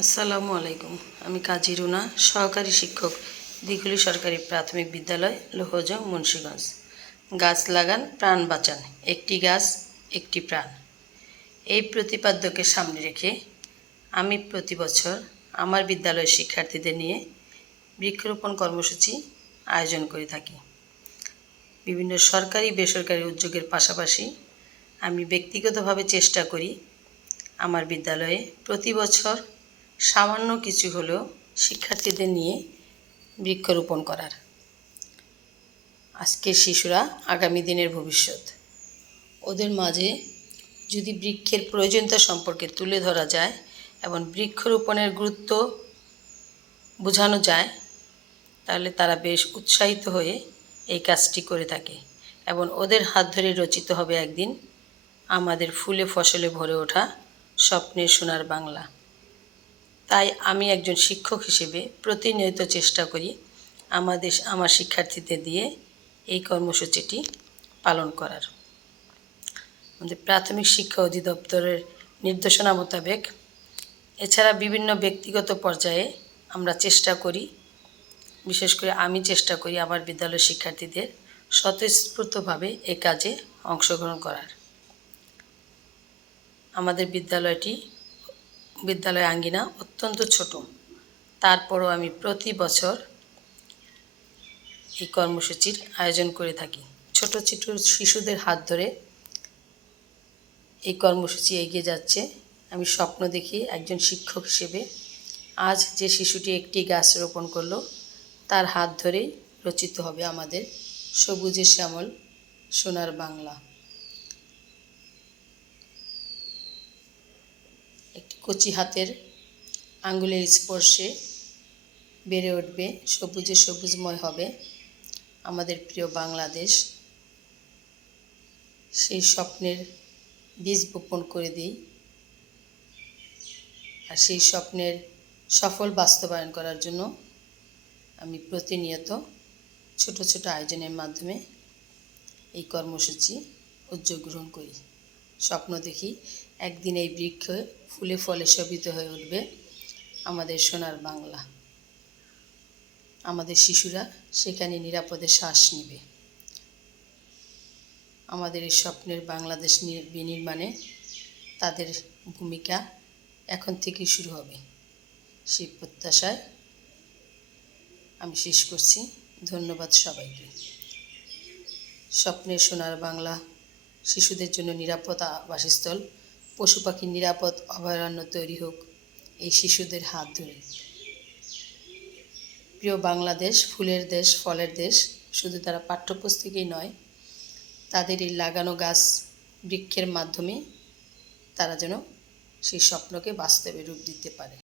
আসসালামু আলাইকুম। আমি কাজী রুনা, সহকারী শিক্ষক, দিঘলি সরকারি প্রাথমিক বিদ্যালয়, লোহজং, মুন্সিগঞ্জ। গাছ লাগান, প্রাণ বাঁচান, একটি গাছ একটি প্রাণ। এই প্রতিপাদ্যকে সামনে রেখে আমি প্রতি বছর আমার বিদ্যালয়ের শিক্ষার্থীদের নিয়ে বৃক্ষরোপণ কর্মসূচি আয়োজন করে থাকি। বিভিন্ন সরকারি বেসরকারি উদ্যোগের পাশাপাশি আমি ব্যক্তিগতভাবে চেষ্টা করি আমার বিদ্যালয়ে প্রতি বছর সামান্য কিছু হলেও শিক্ষার্থীদের নিয়ে বৃক্ষরোপণ করার। আজকের শিশুরা আগামী দিনের ভবিষ্যৎ। ওদের মাঝে যদি বৃক্ষের প্রয়োজনীয়তা সম্পর্কে তুলে ধরা যায় এবং বৃক্ষরোপণের গুরুত্ব বোঝানো যায়, তাহলে তারা বেশ উৎসাহিত হয়ে এই কাজটি করে থাকে এবং ওদের হাত ধরে রচিত হবে একদিন আমাদের ফুলে ফসলে ভরে ওঠা স্বপ্নের সোনার বাংলা। তাই আমি একজন শিক্ষক হিসেবে প্রতিনিয়ত চেষ্টা করি আমার শিক্ষার্থীদের দিয়ে এই কর্মসূচিটি পালন করার। আমাদের প্রাথমিক শিক্ষা অধিদপ্তরের নির্দেশনা মোতাবেক এছাড়া বিভিন্ন ব্যক্তিগত পর্যায়ে আমরা চেষ্টা করি, বিশেষ করে আমি চেষ্টা করি আমার বিদ্যালয়ের শিক্ষার্থীদের স্বতঃস্ফূর্তভাবে এ কাজে অংশগ্রহণ করার। আমাদের বিদ্যালয় আঙ্গিনা অত্যন্ত ছোট, তারপরও আমি প্রতি বছর এই কর্মসূচির আয়োজন করে থাকি। ছোট ছোট শিশুদের হাত ধরে এই কর্মসূচি এগিয়ে যাচ্ছে। আমি স্বপ্ন দেখি একজন শিক্ষক হিসেবে আজ যে শিশুটি একটি গাছ রোপণ করলো, তার হাত ধরেই রচিত হবে আমাদের সবুজে শ্যামল সোনার বাংলা। একটি কচি হাতের আঙ্গুলের স্পর্শে বেড়ে উঠবে, সবুজে সবুজময় হবে আমাদের প্রিয় বাংলাদেশ। সেই স্বপ্নের বীজ বপন করে দিই, আর সেই স্বপ্নের সফল বাস্তবায়ন করার জন্য আমি প্রতিনিয়ত ছোট ছোট আয়োজনের মাধ্যমে এই কর্মসূচি উদ্যোগ গ্রহণ করি। স্বপ্ন দেখি একদিন এই বৃক্ষ ফুলে ফলে শোভিত হয়ে উঠবে আমাদের সোনার বাংলা। আমাদের শিশুরা সেখানে নিরাপদে শ্বাস নেবে। আমাদের এই স্বপ্নের বাংলাদেশ বিনির্মাণে তাদের ভূমিকা এখন থেকেই শুরু হবে। সেই প্রত্যাশায় আমি শেষ করছি। ধন্যবাদ সবাইকে। স্বপ্নের সোনার বাংলা শিশুদের জন্য নিরাপদ আবাসস্থল, পশু পাখির নিরাপদ অভয়ারণ্য তৈরি হোক এই শিশুদের হাত ধরে। প্রিয় বাংলাদেশ ফুলের দেশ, ফলের দেশ, শুধু তারা পাঠ্যপুস্তকেই নয়, তাদের এই লাগানো গাছ বৃক্ষের মাধ্যমে তারা যেন সেই স্বপ্নকে বাস্তবে রূপ দিতে পারে।